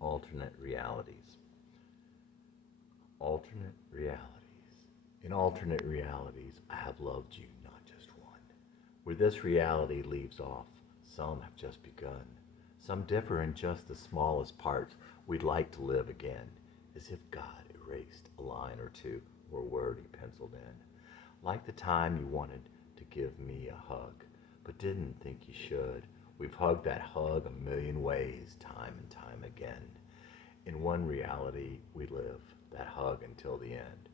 alternate realities. Alternate realities. In alternate realities, I have loved you, not just one. Where this reality leaves off, some have just begun. Some differ in just the smallest parts. We'd like to live again, as if God erased a line or two or word he penciled in. Like the time you wanted to give me a hug, but didn't think you should. We've hugged that hug a million ways, time and time again. In one reality, we live that hug until the end.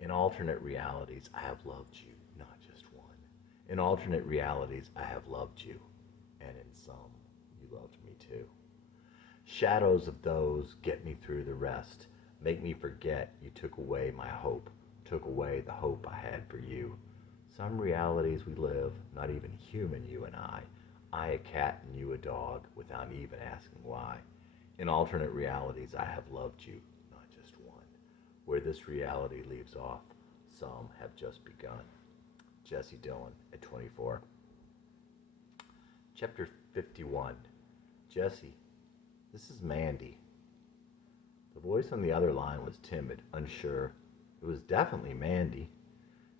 In alternate realities, I have loved you, not just one. In alternate realities, I have loved you, and in some, you loved me too. Shadows of those get me through the rest, make me forget you took away my hope, took away the hope I had for you. Some realities we live, not even human, you and I a cat and you a dog, without even asking why. In alternate realities, I have loved you, not just one. Where this reality leaves off, some have just begun. Jesse Dillon at 24. Chapter 51. Jesse, this is Mandy. The voice on the other line was timid, unsure. It was definitely Mandy.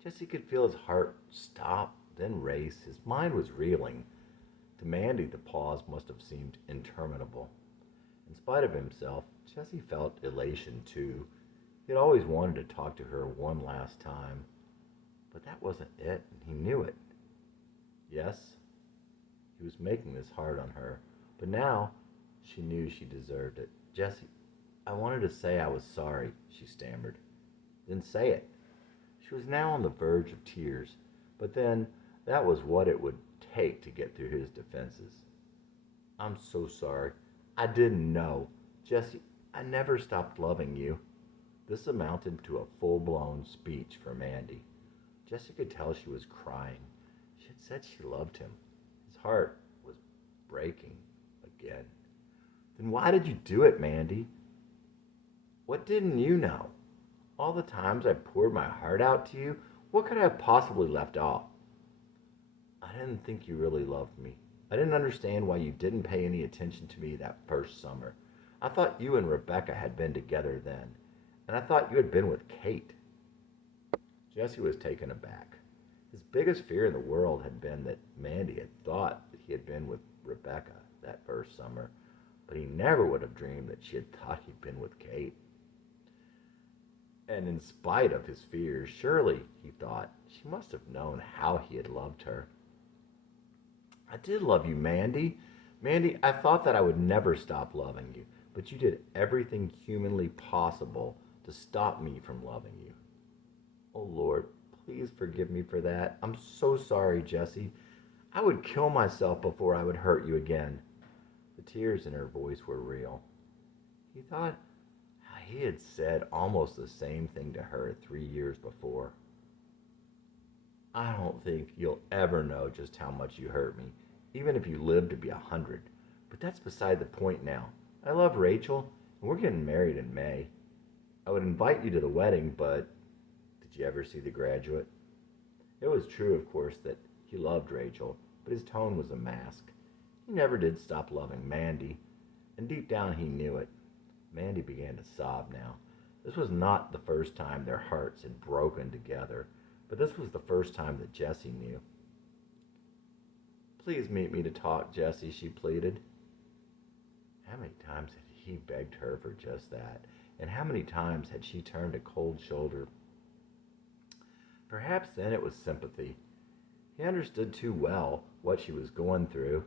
Jesse could feel his heart stop, then race. His mind was reeling. To Mandy, the pause must have seemed interminable. In spite of himself, Jesse felt elation too. He had always wanted to talk to her one last time. But that wasn't it, and he knew it. Yes, he was making this hard on her, but now she knew she deserved it. Jesse, I wanted to say I was sorry, she stammered. Then say it. She was now on the verge of tears, but then that was what it would take to get through his defenses. I'm so sorry. I didn't know. Jesse, I never stopped loving you. This amounted to a full-blown speech for Mandy. Jesse could tell she was crying. She had said she loved him. His heart was breaking again. Then why did you do it, Mandy? What didn't you know? All the times I poured my heart out to you, what could I have possibly left off? I didn't think you really loved me. I didn't understand why you didn't pay any attention to me that first summer. I thought you and Rebecca had been together then, and I thought you had been with Kate. Jesse was taken aback. His biggest fear in the world had been that Mandy had thought that he had been with Rebecca that first summer, but he never would have dreamed that she had thought he'd been with Kate. And in spite of his fears, surely, he thought, she must have known how he had loved her. I did love you, Mandy. Mandy, I thought that I would never stop loving you, but you did everything humanly possible to stop me from loving you. Oh, Lord, please forgive me for that. I'm so sorry, Jesse. I would kill myself before I would hurt you again. The tears in her voice were real. He thought how he had said almost the same thing to her 3 years before. I don't think you'll ever know just how much you hurt me, even if you live to be 100. But that's beside the point now. I love Rachel, and we're getting married in May. I would invite you to the wedding, but did you ever see The Graduate? It was true, of course, that he loved Rachel, but his tone was a mask. He never did stop loving Mandy, and deep down he knew it. Mandy began to sob now. This was not the first time their hearts had broken together, but this was the first time that Jesse knew. Please meet me to talk, Jesse, she pleaded. How many times had he begged her for just that, and how many times had she turned a cold shoulder? Perhaps then it was sympathy. He understood too well what she was going through.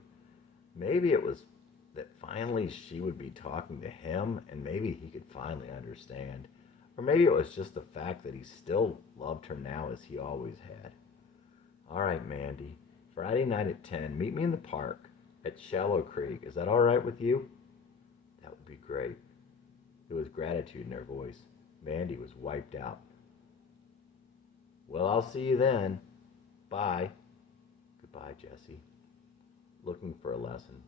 Maybe it was that finally she would be talking to him, and maybe he could finally understand. Or maybe it was just the fact that he still loved her now as he always had. All right, Mandy, Friday night at 10, meet me in the park at Shallow Creek. Is that all right with you? That would be great. There was gratitude in her voice. Mandy was wiped out. Well, I'll see you then. Bye. Goodbye, Jesse. Looking for a lesson.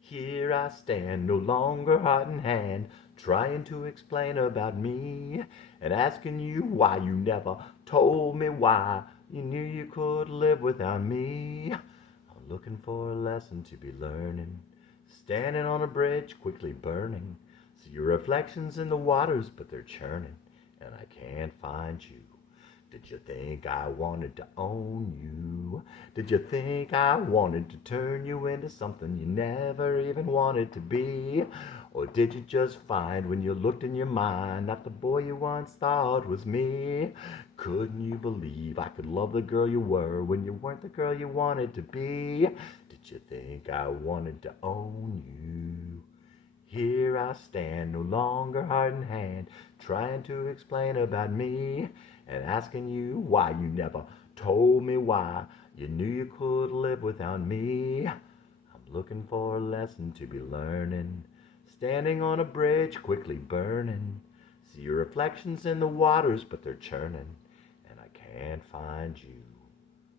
Here I stand, no longer heart in hand, trying to explain about me, and asking you why you never told me why you knew you could live without me. I'm looking for a lesson to be learning, Standing on a bridge, quickly burning. See your reflections in the waters, but they're churning, and I can't find you. Did you think I wanted to own you? Did you think I wanted to turn you into something you never even wanted to be? Or did you just find when you looked in your mind that the boy you once thought was me? Couldn't you believe I could love the girl you were when you weren't the girl you wanted to be? Did you think I wanted to own you? Here I stand, no longer heart in hand, trying to explain about me and asking you why you never told me why you knew you could live without me. I'm looking for a lesson to be learning, standing on a bridge quickly burning. See your reflections in the waters, but they're churning, and I can't find you.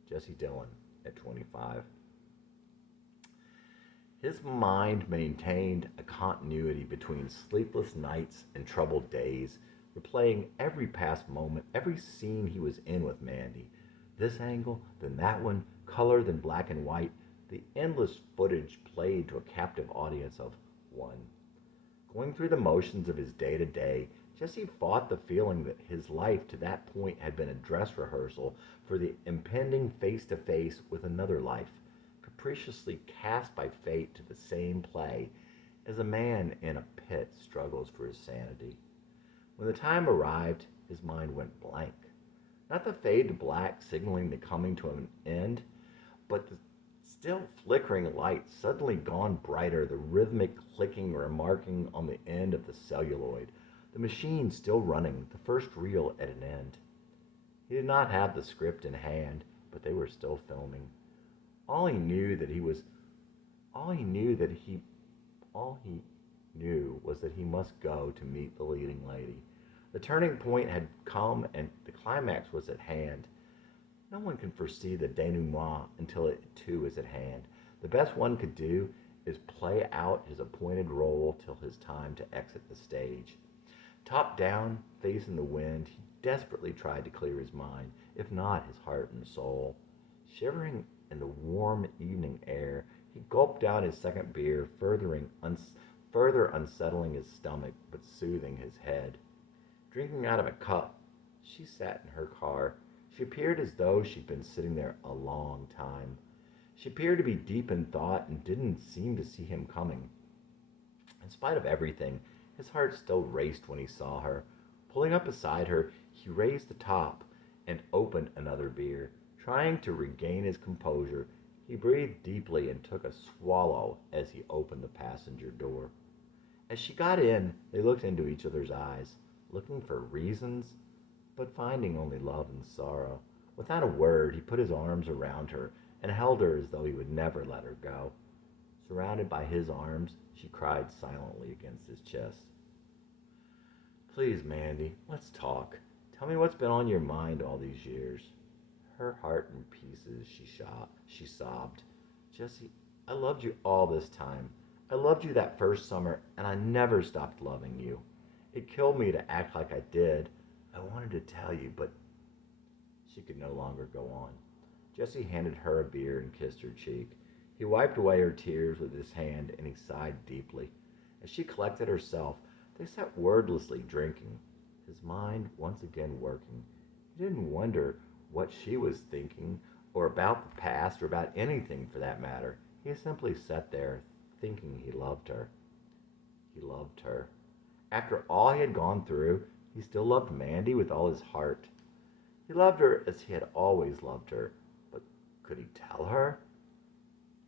Jesse Dillon at 25. His mind maintained a continuity between sleepless nights and troubled days, replaying every past moment, every scene he was in with Mandy. This angle, then that one, color, then black and white. The endless footage played to a captive audience of one. Going through the motions of his day to day, Jesse fought the feeling that his life to that point had been a dress rehearsal for the impending face to face with another life, capriciously cast by fate to the same play as a man in a pit struggles for his sanity. When the time arrived, his mind went blank. Not the fade to black signaling the coming to an end, but the still flickering light suddenly gone brighter, the rhythmic clicking remarking on the end of the celluloid, the machine still running, the first reel at an end. He did not have the script in hand, but they were still filming. All he knew was that he must go to meet the leading lady. The turning point had come and the climax was at hand. No one can foresee the denouement until it too is at hand. The best one could do is play out his appointed role till his time to exit the stage. Top down, facing the wind, he desperately tried to clear his mind, if not his heart and soul. Shivering in the warm evening air, he gulped down his second beer, further unsettling his stomach but soothing his head. Drinking out of a cup, she sat in her car. She appeared as though she'd been sitting there a long time. She appeared to be deep in thought and didn't seem to see him coming. In spite of everything, his heart still raced when he saw her. Pulling up beside her, he raised the top and opened another beer. Trying to regain his composure, he breathed deeply and took a swallow as he opened the passenger door. As she got in, they looked into each other's eyes, looking for reasons, but finding only love and sorrow. Without a word, he put his arms around her and held her as though he would never let her go. Surrounded by his arms, she cried silently against his chest. "Please, Mandy, let's talk. Tell me what's been on your mind all these years." Her heart in pieces, she sobbed. "Jesse, I loved you all this time. I loved you that first summer, and I never stopped loving you. It killed me to act like I did. I wanted to tell you, but..." She could no longer go on. Jesse handed her a beer and kissed her cheek. He wiped away her tears with his hand, and he sighed deeply. As she collected herself, they sat wordlessly drinking, his mind once again working. He didn't wonder what she was thinking, or about the past, or about anything for that matter. He simply sat there, thinking he loved her. He loved her. After all he had gone through, he still loved Mandy with all his heart. He loved her as he had always loved her, but could he tell her?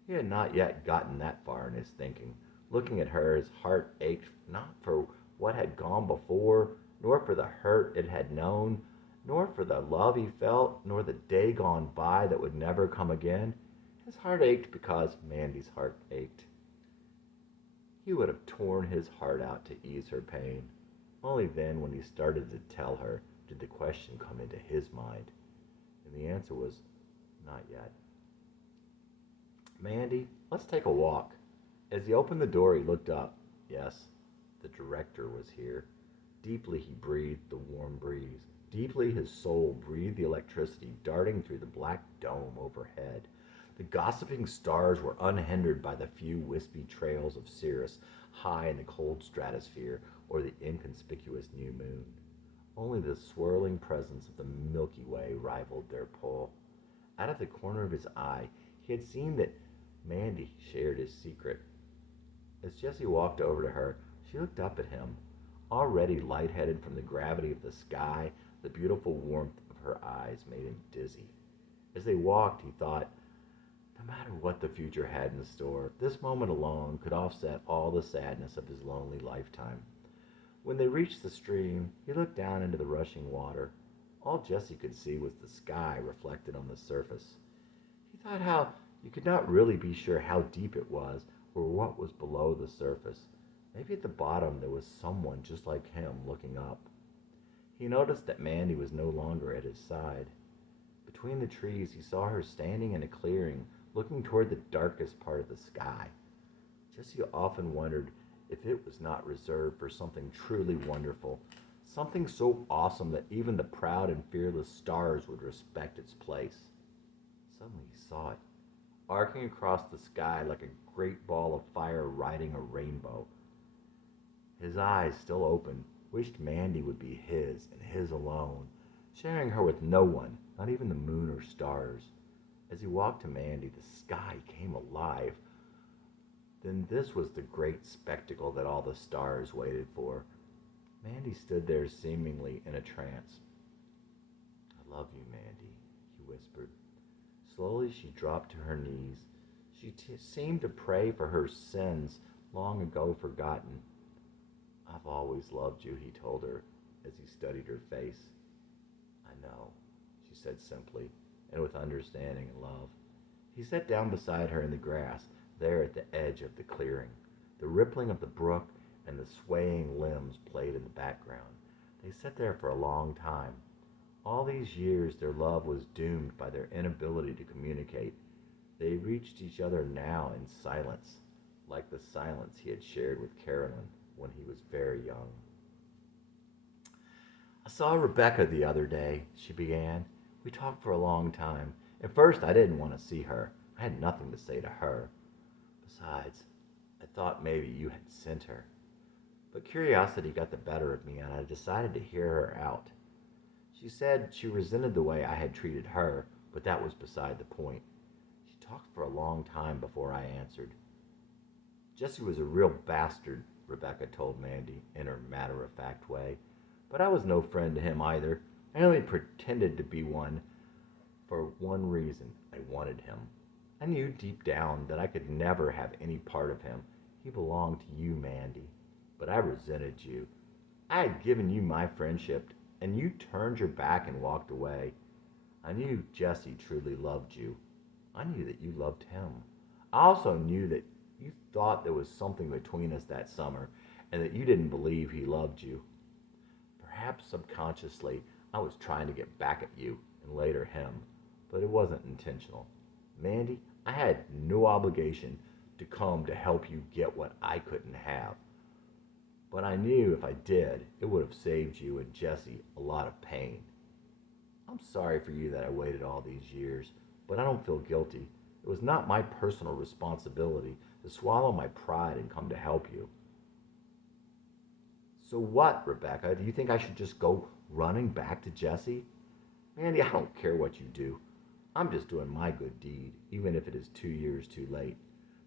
He had not yet gotten that far in his thinking. Looking at her, his heart ached not for what had gone before, nor for the hurt it had known, nor for the love he felt, nor the day gone by that would never come again. His heart ached because Mandy's heart ached. He would have torn his heart out to ease her pain. Only then, when he started to tell her, did the question come into his mind. And the answer was, not yet. "Mandy, let's take a walk." As he opened the door, he looked up. Yes, the director was here. Deeply he breathed the warm breeze. Deeply his soul breathed the electricity darting through the black dome overhead. The gossiping stars were unhindered by the few wispy trails of cirrus high in the cold stratosphere or the inconspicuous new moon. Only the swirling presence of the Milky Way rivaled their pull. Out of the corner of his eye, he had seen that Mandy shared his secret. As Jessie walked over to her, she looked up at him. Already lightheaded from the gravity of the sky, the beautiful warmth of her eyes made him dizzy. As they walked, he thought, no matter what the future had in store, this moment alone could offset all the sadness of his lonely lifetime. When they reached the stream, he looked down into the rushing water. All Jessie could see was the sky reflected on the surface. He thought how you could not really be sure how deep it was or what was below the surface. Maybe at the bottom there was someone just like him looking up. He noticed that Mandy was no longer at his side. Between the trees, he saw her standing in a clearing, looking toward the darkest part of the sky. Jessie often wondered if it was not reserved for something truly wonderful, something so awesome that even the proud and fearless stars would respect its place. Suddenly he saw it, arcing across the sky like a great ball of fire riding a rainbow. His eyes, still open, wished Mandy would be his and his alone, sharing her with no one, not even the moon or stars. As he walked to Mandy, the sky came alive. Then this was the great spectacle that all the stars waited for. Mandy stood there seemingly in a trance. I love you, Mandy, he whispered. Slowly she dropped to her knees. She seemed to pray for her sins long ago forgotten. I've always loved you, he told her as he studied her face. I know, she said simply, and with understanding and love. He sat down beside her in the grass, there at the edge of the clearing. The rippling of the brook and the swaying limbs played in the background. They sat there for a long time. All these years their love was doomed by their inability to communicate. They reached each other now in silence, like the silence he had shared with Carolyn when he was very young. I saw Rebecca the other day, she began. We talked for a long time. At first I didn't want to see her. I had nothing to say to her. Besides, I thought maybe you had sent her. But curiosity got the better of me, and I decided to hear her out. She said she resented the way I had treated her, but that was beside the point. She talked for a long time before I answered. Jesse was a real bastard, Rebecca told Mandy in her matter-of-fact way. But I was no friend to him either. I only pretended to be one for one reason. I wanted him. I knew deep down that I could never have any part of him. He belonged to you, Mandy. But I resented you. I had given you my friendship, and you turned your back and walked away. I knew Jesse truly loved you. I knew that you loved him. I also knew that you thought there was something between us that summer, and that you didn't believe he loved you. Perhaps subconsciously, I was trying to get back at you, and later him, but it wasn't intentional. Mandy, I had no obligation to come to help you get what I couldn't have. But I knew if I did, it would have saved you and Jesse a lot of pain. I'm sorry for you that I waited all these years, but I don't feel guilty. It was not my personal responsibility to swallow my pride and come to help you. So what, Rebecca? Do you think I should just go running back to Jesse? Mandy, I don't care what you do. I'm just doing my good deed, even if it is 2 years too late.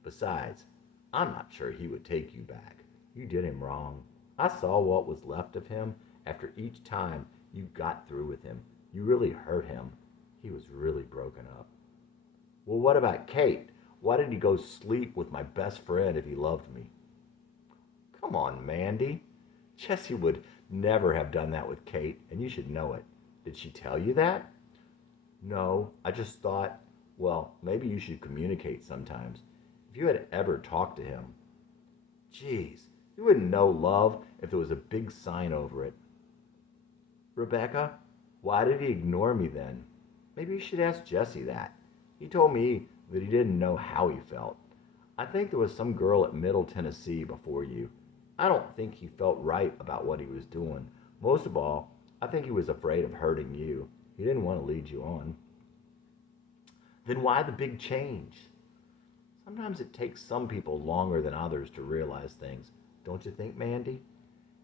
Besides, I'm not sure he would take you back. You did him wrong. I saw what was left of him after each time you got through with him. You really hurt him. He was really broken up. Well, what about Kate? Why did he go sleep with my best friend if he loved me? Come on, Mandy. Jessie would never have done that with Kate, and you should know it. Did she tell you that? No, I just thought, well, maybe you should communicate sometimes. If you had ever talked to him. Geez, you wouldn't know love if there was a big sign over it. Rebecca, why did he ignore me then? Maybe you should ask Jesse that. He told me that he didn't know how he felt. I think there was some girl at Middle Tennessee before you. I don't think he felt right about what he was doing. Most of all, I think he was afraid of hurting you. He didn't want to lead you on. Then why the big change? Sometimes it takes some people longer than others to realize things. Don't you think, Mandy?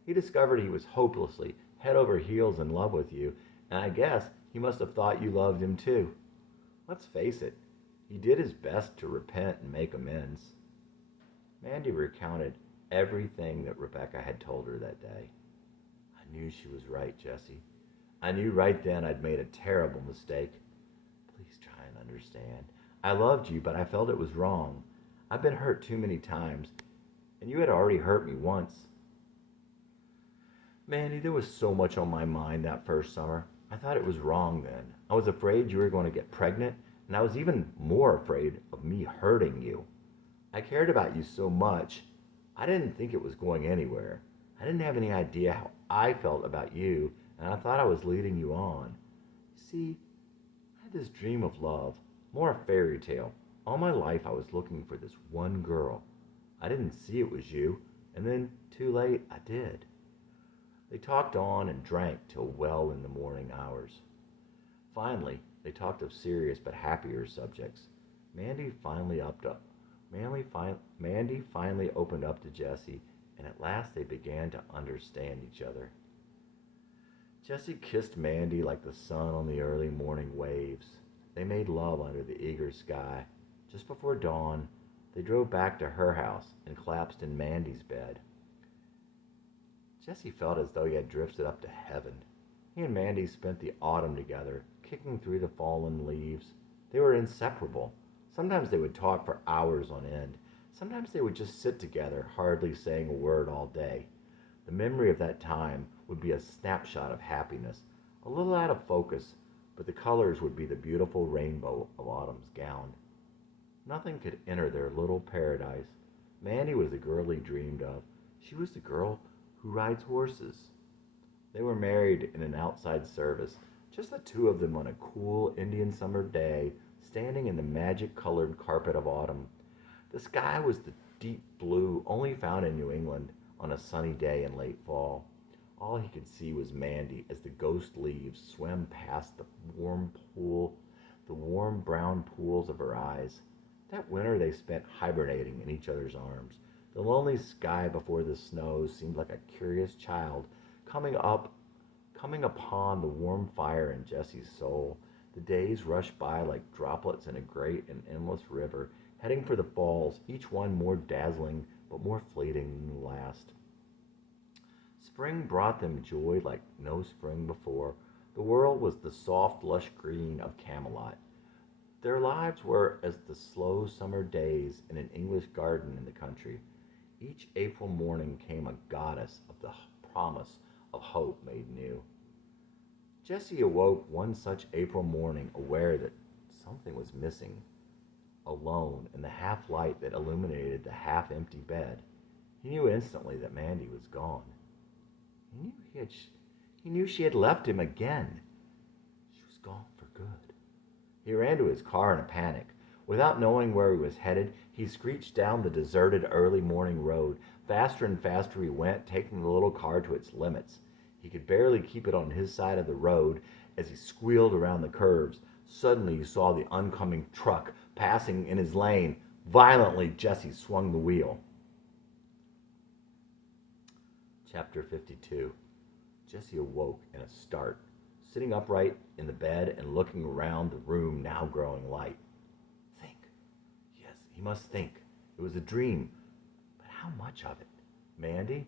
He discovered he was hopelessly, head over heels in love with you, and I guess he must have thought you loved him too. Let's face it, he did his best to repent and make amends. Mandy recounted everything that Rebecca had told her that day. I knew she was right, Jesse. I knew right then I'd made a terrible mistake. Please try and understand. I loved you, but I felt it was wrong. I've been hurt too many times, and you had already hurt me once. Mandy, there was so much on my mind that first summer. I thought it was wrong then. I was afraid you were going to get pregnant, and I was even more afraid of me hurting you. I cared about you so much, I didn't think it was going anywhere. I didn't have any idea how I felt about you, and I thought I was leading you on. See, I had this dream of love, more a fairy tale. All my life I was looking for this one girl. I didn't see it was you, and then, too late, I did. They talked on and drank till well in the morning hours. Finally, they talked of serious but happier subjects. Mandy finally opened up to Jesse, and at last they began to understand each other. Jesse kissed Mandy like the sun on the early morning waves. They made love under the eager sky. Just before dawn, they drove back to her house and collapsed in Mandy's bed. Jesse felt as though he had drifted up to heaven. He and Mandy spent the autumn together, kicking through the fallen leaves. They were inseparable. Sometimes they would talk for hours on end. Sometimes they would just sit together, hardly saying a word all day. The memory of that time would be a snapshot of happiness, a little out of focus, but the colors would be the beautiful rainbow of autumn's gown. Nothing could enter their little paradise. Mandy was the girl he dreamed of. She was the girl who rides horses. They were married in an outside service, just the two of them on a cool Indian summer day, standing in the magic-colored carpet of autumn. The sky was the deep blue only found in New England on a sunny day in late fall. All he could see was Mandy as the ghost leaves swam past the warm brown pools of her eyes. That winter they spent hibernating in each other's arms. The lonely sky before the snows seemed like a curious child coming upon the warm fire in Jesse's soul. The days rushed by like droplets in a great and endless river, heading for the falls, each one more dazzling but more fleeting than the last. Spring brought them joy like no spring before. The world was the soft, lush green of Camelot. Their lives were as the slow summer days in an English garden in the country. Each April morning came a goddess of the promise of hope made new. Jesse awoke one such April morning aware that something was missing. Alone in the half-light that illuminated the half-empty bed, he knew instantly that Mandy was gone. He knew she had left him again. She was gone for good. He ran to his car in a panic. Without knowing where he was headed, he screeched down the deserted early morning road. Faster and faster he went, taking the little car to its limits. He could barely keep it on his side of the road as he squealed around the curves. Suddenly he saw the oncoming truck passing in his lane. Violently, Jesse swung the wheel. Chapter 52. Jesse awoke in a start, sitting upright in the bed and looking around the room now growing light. Think. Yes, he must think. It was a dream. But how much of it? Mandy?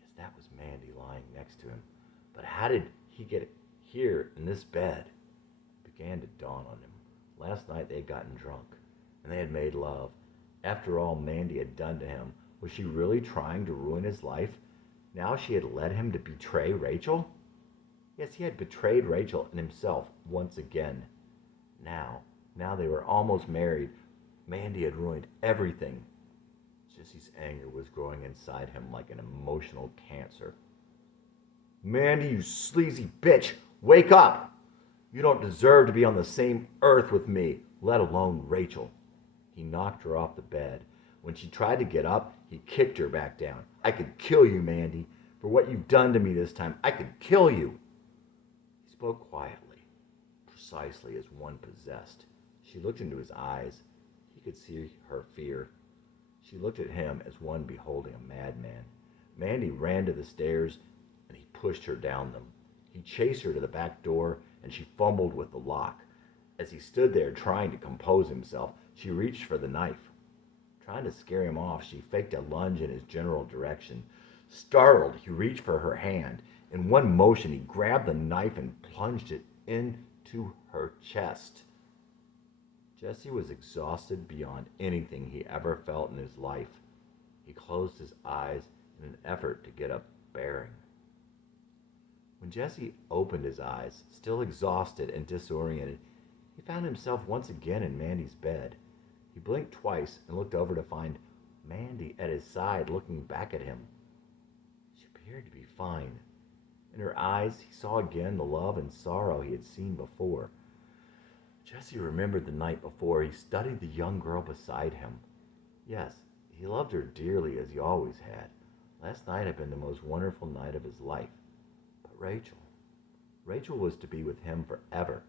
Yes, that was Mandy lying next to him. But how did he get here in this bed? It began to dawn on him. Last night they had gotten drunk, and they had made love. After all Mandy had done to him, was she really trying to ruin his life? Now she had led him to betray Rachel? Yes, he had betrayed Rachel and himself once again. Now they were almost married. Mandy had ruined everything. Jesse's anger was growing inside him like an emotional cancer. Mandy, you sleazy bitch, wake up! You don't deserve to be on the same earth with me, let alone Rachel. He knocked her off the bed. When she tried to get up, he kicked her back down. I could kill you, Mandy. For what you've done to me this time, I could kill you. He spoke quietly, precisely as one possessed. She She looked into his eyes. He could see her fear. She looked at him as one beholding a madman. Mandy ran to the stairs, and he pushed her down them. He chased her to the back door, and she fumbled with the lock. As he stood there trying to compose himself, she reached for the knife. Trying to scare him off, she faked a lunge in his general direction. Startled, he reached for her hand. In one motion, he grabbed the knife and plunged it into her chest. Jesse was exhausted beyond anything he ever felt in his life. He closed his eyes in an effort to get a bearing. When Jesse opened his eyes, still exhausted and disoriented, he found himself once again in Mandy's bed. He blinked twice and looked over to find Mandy at his side looking back at him. She appeared to be fine. In her eyes, he saw again the love and sorrow he had seen before. Jesse remembered the night before he studied the young girl beside him. Yes, he loved her dearly as he always had. Last night had been the most wonderful night of his life. But Rachel was to be with him forever.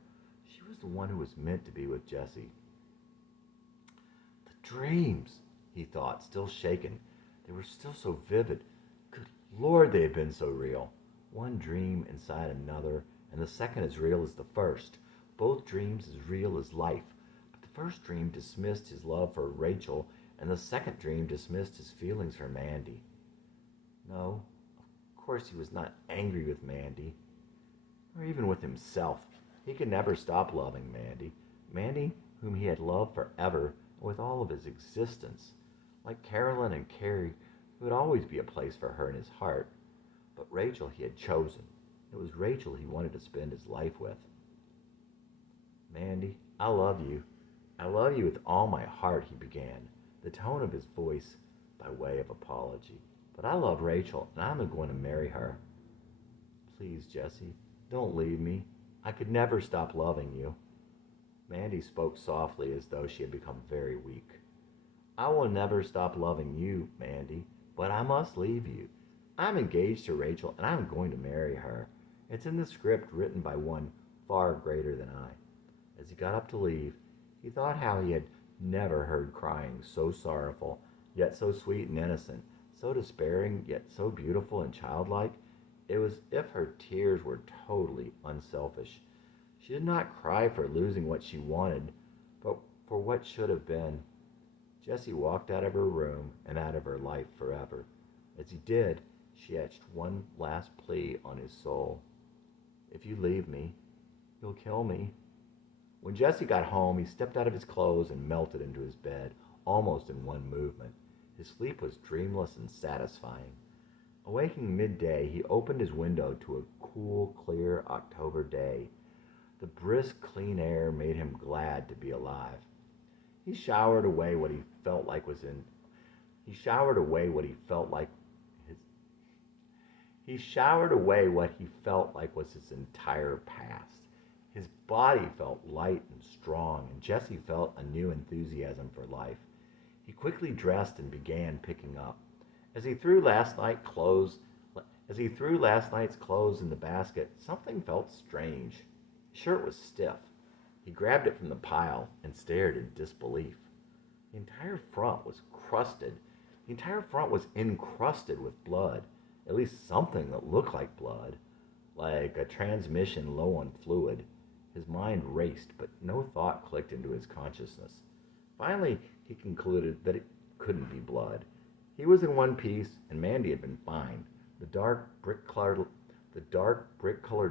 She was the one who was meant to be with Jesse. The dreams, he thought, still shaken. They were still so vivid. Good Lord, they had been so real. One dream inside another, and the second as real as the first. Both dreams as real as life. But the first dream dismissed his love for Rachel, and the second dream dismissed his feelings for Mandy. No, of course he was not angry with Mandy, or even with himself. He could never stop loving Mandy. Mandy, whom he had loved forever, with all of his existence. Like Carolyn and Carrie, there would always be a place for her in his heart. But Rachel he had chosen. It was Rachel he wanted to spend his life with. Mandy, I love you. I love you with all my heart, he began, the tone of his voice by way of apology. But I love Rachel, and I'm going to marry her. Please, Jesse, don't leave me. I could never stop loving you. Mandy spoke softly as though she had become very weak. I will never stop loving you, Mandy, but I must leave you. I'm engaged to Rachel, and I'm going to marry her. It's in the script written by one far greater than I. As he got up to leave, he thought how he had never heard crying so sorrowful, yet so sweet and innocent, so despairing, yet so beautiful and childlike. It was as if her tears were totally unselfish. She did not cry for losing what she wanted, but for what should have been. Jesse walked out of her room and out of her life forever. As he did, she etched one last plea on his soul. If you leave me, you'll kill me. When Jesse got home, he stepped out of his clothes and melted into his bed, almost in one movement. His sleep was dreamless and satisfying. Awaking midday, he opened his window to a cool, clear October day. The brisk, clean air made him glad to be alive. He showered away what he felt like was his entire past. His body felt light and strong, and Jesse felt a new enthusiasm for life. He quickly dressed and began picking up. As he threw last night's clothes in the basket, something felt strange. His shirt was stiff. He grabbed it from the pile and stared in disbelief. The entire front was encrusted with blood, at least something that looked like blood, like a transmission low on fluid. His mind raced, but no thought clicked into his consciousness. Finally, he concluded that it couldn't be blood. He was in one piece, and Mandy had been fine. The dark brick-colored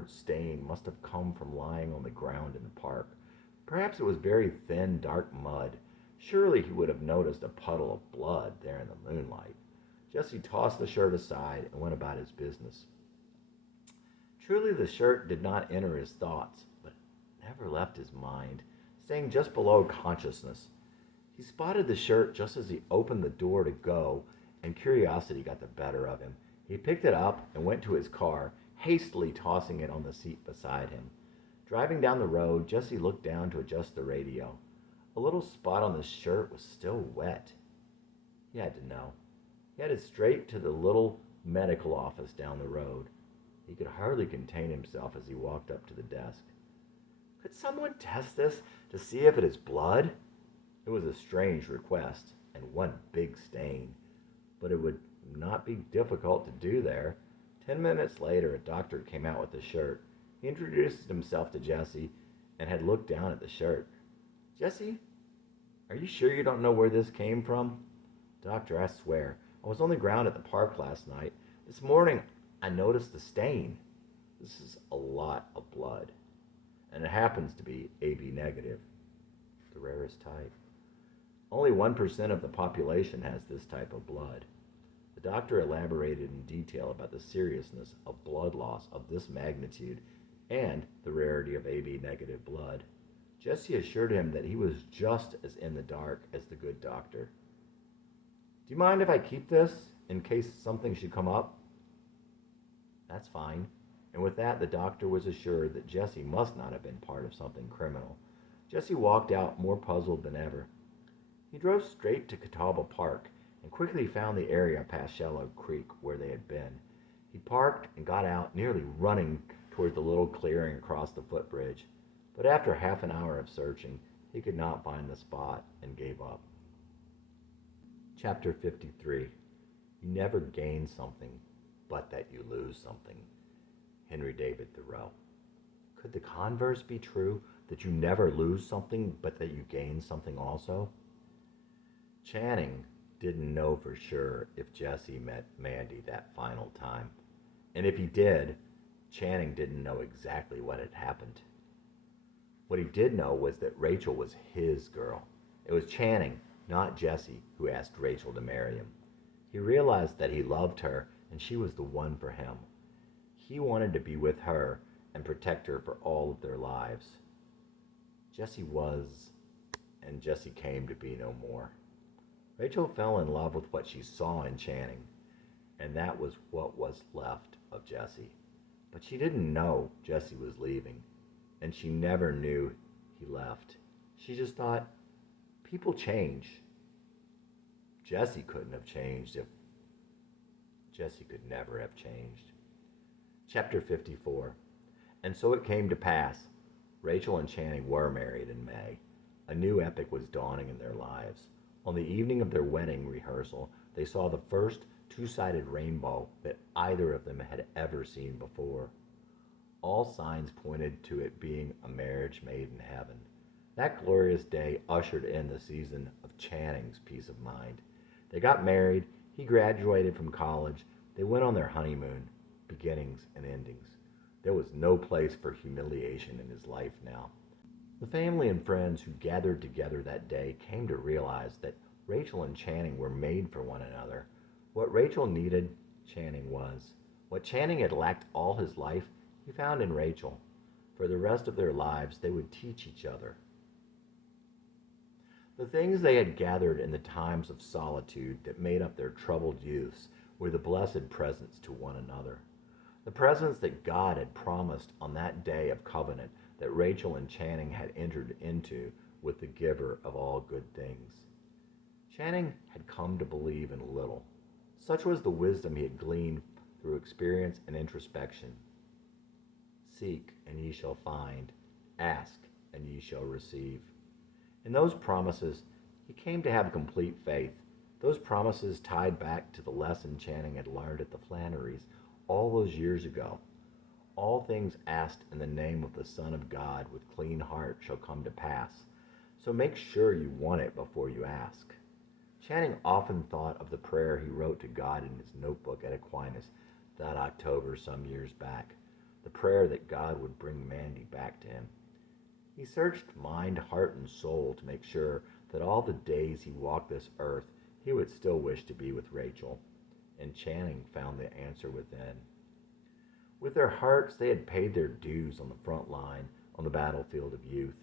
stain must have come from lying on the ground in the park. Perhaps it was very thin, dark mud. Surely he would have noticed a puddle of blood there in the moonlight. Jesse tossed the shirt aside and went about his business. Truly, the shirt did not enter his thoughts, but never left his mind, staying just below consciousness. He spotted the shirt just as he opened the door to go, and curiosity got the better of him. He picked it up and went to his car, hastily tossing it on the seat beside him. Driving down the road, Jesse looked down to adjust the radio. A little spot on the shirt was still wet. He had to know. He headed straight to the little medical office down the road. He could hardly contain himself as he walked up to the desk. Could someone test this to see if it is blood? It was a strange request, and one big stain, but it would not be difficult to do there. 10 minutes later, a doctor came out with a shirt. He introduced himself to Jesse and had looked down at the shirt. Jesse, are you sure you don't know where this came from? Doctor, I swear, I was on the ground at the park last night. This morning, I noticed the stain. This is a lot of blood, and it happens to be AB negative, the rarest type. Only 1% of the population has this type of blood. The doctor elaborated in detail about the seriousness of blood loss of this magnitude and the rarity of AB negative blood. Jesse assured him that he was just as in the dark as the good doctor. Do you mind if I keep this in case something should come up? That's fine. And with that, the doctor was assured that Jesse must not have been part of something criminal. Jesse walked out more puzzled than ever. He drove straight to Catawba Park and quickly found the area past Shallow Creek where they had been. He parked and got out, nearly running toward the little clearing across the footbridge. But after half an hour of searching, he could not find the spot and gave up. Chapter 53. You never gain something, but that you lose something. Henry David Thoreau. Could the converse be true, that you never lose something, but that you gain something also? Channing didn't know for sure if Jesse met Mandy that final time. And if he did, Channing didn't know exactly what had happened. What he did know was that Rachel was his girl. It was Channing, not Jesse, who asked Rachel to marry him. He realized that he loved her and she was the one for him. He wanted to be with her and protect her for all of their lives. Jesse was, and Jesse came to be no more. Rachel fell in love with what she saw in Channing, and that was what was left of Jesse. But she didn't know Jesse was leaving, and she never knew he left. She just thought, people change. Jesse couldn't have changed if Jesse could never have changed. Chapter 54. And so it came to pass. Rachel and Channing were married in May. A new epoch was dawning in their lives. On the evening of their wedding rehearsal, they saw the first two-sided rainbow that either of them had ever seen before. All signs pointed to it being a marriage made in heaven. That glorious day ushered in the season of Channing's peace of mind. They got married, he graduated from college, they went on their honeymoon, beginnings and endings. There was no place for humiliation in his life now. The family and friends who gathered together that day came to realize that Rachel and Channing were made for one another. What Rachel needed, Channing was. What Channing had lacked all his life, he found in Rachel. For the rest of their lives, they would teach each other. The things they had gathered in the times of solitude that made up their troubled youths were the blessed presents to one another. The presents that God had promised on that day of covenant that Rachel and Channing had entered into with the giver of all good things. Channing had come to believe in little. Such was the wisdom he had gleaned through experience and introspection. Seek, and ye shall find. Ask, and ye shall receive. In those promises, he came to have complete faith. Those promises tied back to the lesson Channing had learned at the Flannerys all those years ago. All things asked in the name of the Son of God with clean heart shall come to pass. So make sure you want it before you ask. Channing often thought of the prayer he wrote to God in his notebook at Aquinas that October some years back. The prayer that God would bring Mandy back to him. He searched mind, heart, and soul to make sure that all the days he walked this earth, he would still wish to be with Rachel. And Channing found the answer within. With their hearts, they had paid their dues on the front line on the battlefield of youth.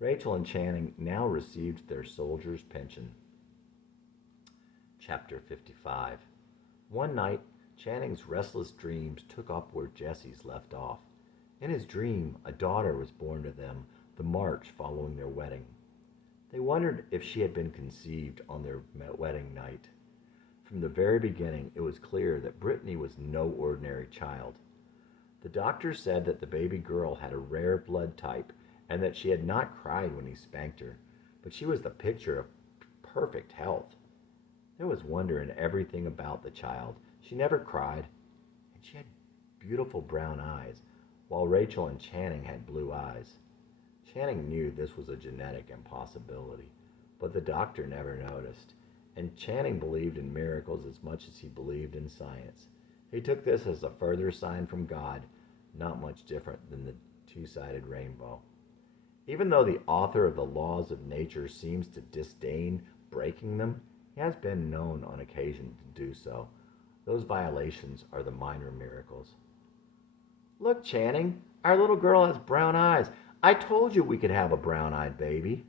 Rachel and Channing now received their soldier's pension. Chapter 55. One night, Channing's restless dreams took up where Jesse's left off. In his dream, a daughter was born to them the March following their wedding. They wondered if she had been conceived on their wedding night. From the very beginning, it was clear that Brittany was no ordinary child. The doctor said that the baby girl had a rare blood type and that she had not cried when he spanked her, but she was the picture of perfect health. There was wonder in everything about the child. She never cried, and she had beautiful brown eyes, while Rachel and Channing had blue eyes. Channing knew this was a genetic impossibility, but the doctor never noticed, and Channing believed in miracles as much as he believed in science. He took this as a further sign from God, not much different than the two-sided rainbow. Even though the author of the laws of nature seems to disdain breaking them, he has been known on occasion to do so. Those violations are the minor miracles. Look, Channing, our little girl has brown eyes. I told you we could have a brown-eyed baby.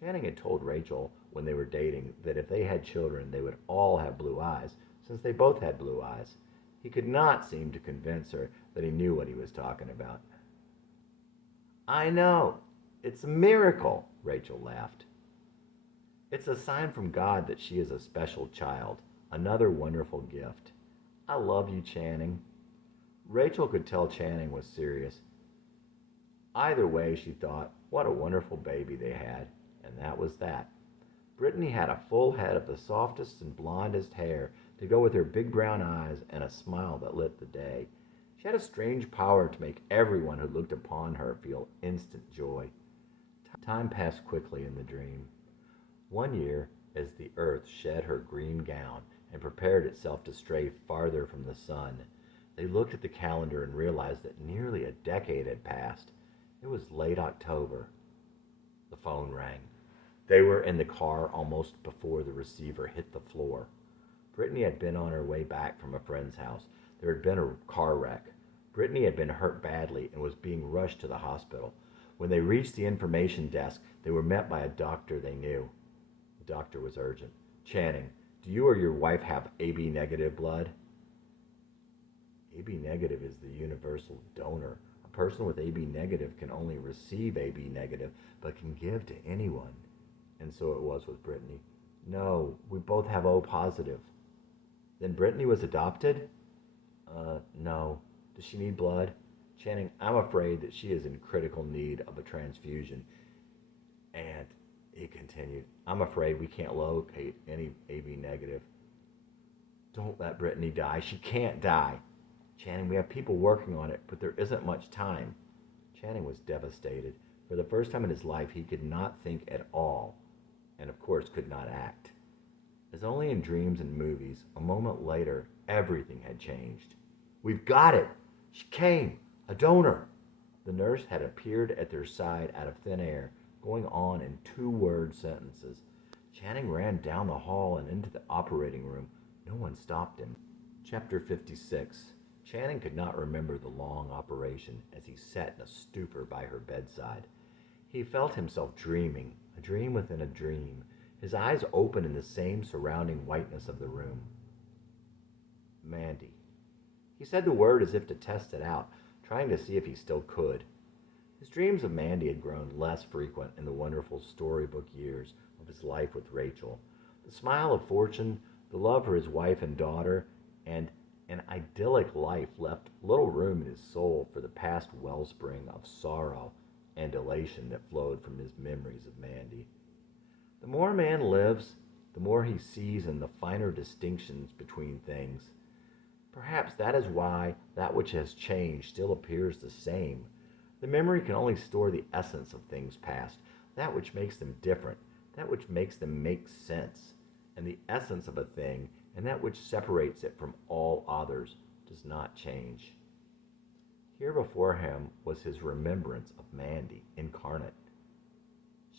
Channing had told Rachel when they were dating that if they had children, they would all have blue eyes, since they both had blue eyes. He could not seem to convince her that he knew what he was talking about. I know. It's a miracle, Rachel laughed. It's a sign from God that she is a special child, another wonderful gift. I love you, Channing. Rachel could tell Channing was serious. Either way, she thought, what a wonderful baby they had, and that was that. Brittany had a full head of the softest and blondest hair to go with her big brown eyes and a smile that lit the day. She had a strange power to make everyone who looked upon her feel instant joy. Time passed quickly in the dream. One year, as the earth shed her green gown and prepared itself to stray farther from the sun, they looked at the calendar and realized that nearly a decade had passed. It was late October. The phone rang. They were in the car almost before the receiver hit the floor. Brittany had been on her way back from a friend's house. There had been a car wreck. Brittany had been hurt badly and was being rushed to the hospital. When they reached the information desk, they were met by a doctor they knew. The doctor was urgent. Channing, do you or your wife have AB negative blood? AB negative is the universal donor. A person with AB negative can only receive AB negative, but can give to anyone. And so it was with Brittany. No, we both have O positive. Then Brittany was adopted? No. Does she need blood? Channing, I'm afraid that she is in critical need of a transfusion. And he continued, I'm afraid we can't locate any AB negative. Don't let Brittany die. She can't die. Channing, we have people working on it, but there isn't much time. Channing was devastated. For the first time in his life, he could not think at all, and of course could not act. As only in dreams and movies, a moment later, everything had changed. We've got it! She came! A donor! The nurse had appeared at their side out of thin air, going on in two-word sentences. Channing ran down the hall and into the operating room. No one stopped him. Chapter 56. Channing could not remember the long operation as he sat in a stupor by her bedside. He felt himself dreaming, a dream within a dream, his eyes open in the same surrounding whiteness of the room. Mandy. He said the word as if to test it out, trying to see if he still could. His dreams of Mandy had grown less frequent in the wonderful storybook years of his life with Rachel. The smile of fortune, the love for his wife and daughter, and an idyllic life left little room in his soul for the past wellspring of sorrow and elation that flowed from his memories of Mandy. The more a man lives, the more he sees in the finer distinctions between things. Perhaps that is why that which has changed still appears the same. The memory can only store the essence of things past, that which makes them different, that which makes them make sense, and the essence of a thing and that which separates it from all others does not change. Here before him was his remembrance of Mandy incarnate.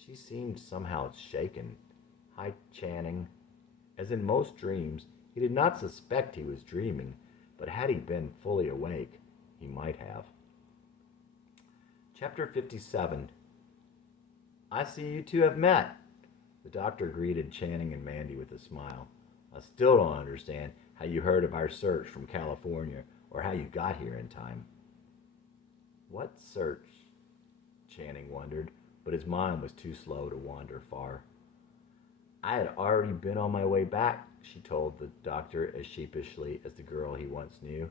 She seemed somehow shaken. Hi, Channing. As in most dreams, he did not suspect he was dreaming, but had he been fully awake, he might have. Chapter 57. I see you two have met. The doctor greeted Channing and Mandy with a smile. I still don't understand how you heard of our search from California or how you got here in time. What search? Channing wondered, but his mind was too slow to wander far. I had already been on my way back, she told the doctor as sheepishly as the girl he once knew.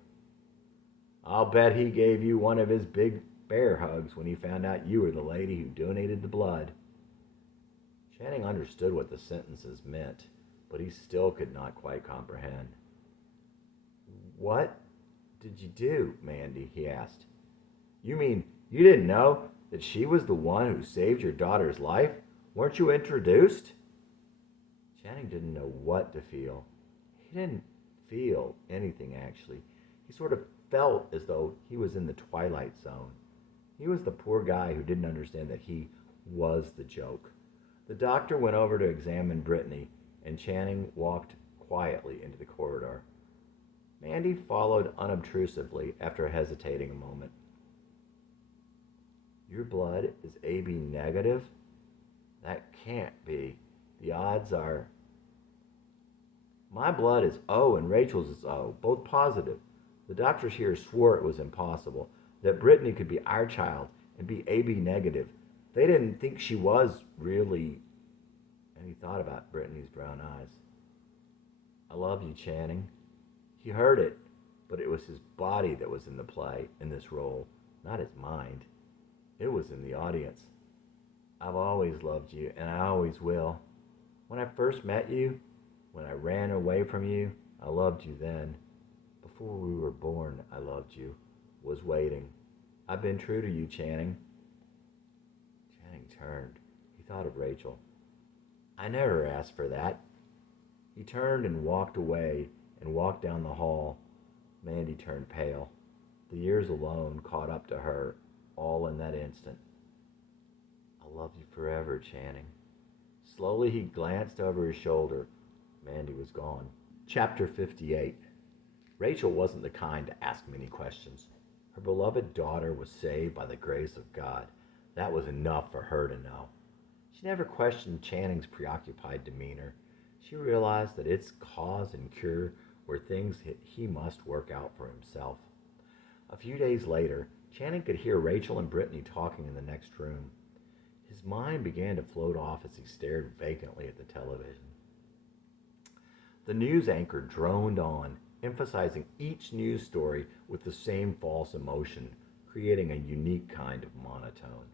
I'll bet he gave you one of his big bear hugs when he found out you were the lady who donated the blood." Channing understood what the sentences meant, but he still could not quite comprehend. "What did you do, Mandy?" he asked. "You mean you didn't know that she was the one who saved your daughter's life? Weren't you introduced?" Channing didn't know what to feel. He didn't feel anything, actually. He sort of felt as though he was in the twilight zone. He was the poor guy who didn't understand that he was the joke. The doctor went over to examine Brittany, and Channing walked quietly into the corridor. Mandy followed unobtrusively after hesitating a moment. "Your blood is AB negative? That can't be. The odds are..." "My blood is O and Rachel's is O, both positive. The doctors here swore it was impossible, that Brittany could be our child and be AB negative. They didn't think she was really..." And he thought about Brittany's brown eyes. "I love you, Channing." He heard it, but it was his body that was in the play, in this role, not his mind. It was in the audience. "I've always loved you, and I always will. When I first met you, when I ran away from you, I loved you then. Before we were born, I loved you, was waiting. I've been true to you, Channing." Channing turned. He thought of Rachel. "I never asked for that." He turned and walked away and walked down the hall. Mandy turned pale. The years alone caught up to her, all in that instant. "I'll love you forever, Channing." Slowly he glanced over his shoulder. Mandy was gone. Chapter 58. Rachel wasn't the kind to ask many questions. Her beloved daughter was saved by the grace of God. That was enough for her to know. She never questioned Channing's preoccupied demeanor. She realized that its cause and cure were things he must work out for himself. A few days later, Channing could hear Rachel and Brittany talking in the next room. His mind began to float off as he stared vacantly at the television. The news anchor droned on, emphasizing each news story with the same false emotion, creating a unique kind of monotone.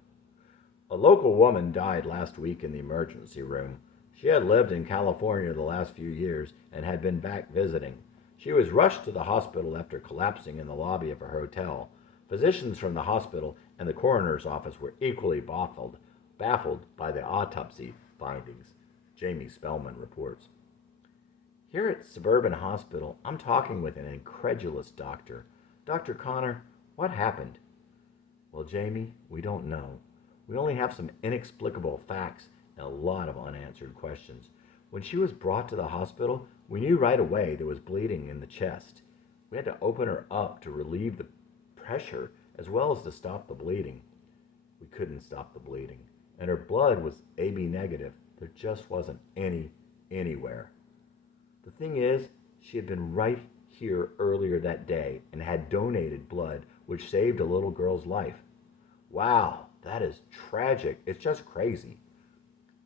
"A local woman died last week in the emergency room. She had lived in California the last few years and had been back visiting. She was rushed to the hospital after collapsing in the lobby of her hotel. Physicians from the hospital and the coroner's office were equally baffled by the autopsy findings," Jamie Spellman reports. "Here at Suburban Hospital, I'm talking with an incredulous doctor. 'Dr. Connor, what happened?' 'Well, Jamie, we don't know. We only have some inexplicable facts and a lot of unanswered questions. When she was brought to the hospital, we knew right away there was bleeding in the chest. We had to open her up to relieve the pressure as well as to stop the bleeding. We couldn't stop the bleeding, and her blood was AB negative. There just wasn't any anywhere. The thing is, she had been right here earlier that day and had donated blood, which saved a little girl's life.' Wow, that is tragic. It's just crazy."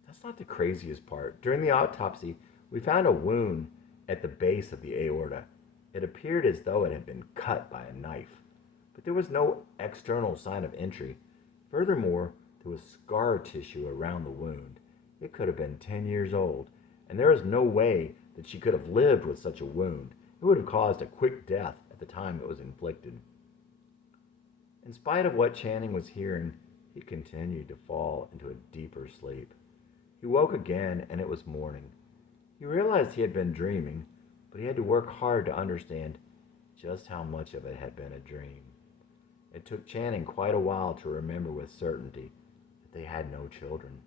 "That's not the craziest part. During the autopsy, we found a wound at the base of the aorta. It appeared as though it had been cut by a knife, but there was no external sign of injury. Furthermore, there was scar tissue around the wound. It could have been 10 years old, and there is no way that she could have lived with such a wound. It would have caused a quick death at the time it was inflicted." In spite of what Channing was hearing, he continued to fall into a deeper sleep. He woke again, and it was morning. He realized he had been dreaming, but he had to work hard to understand just how much of it had been a dream. It took Channing quite a while to remember with certainty that they had no children.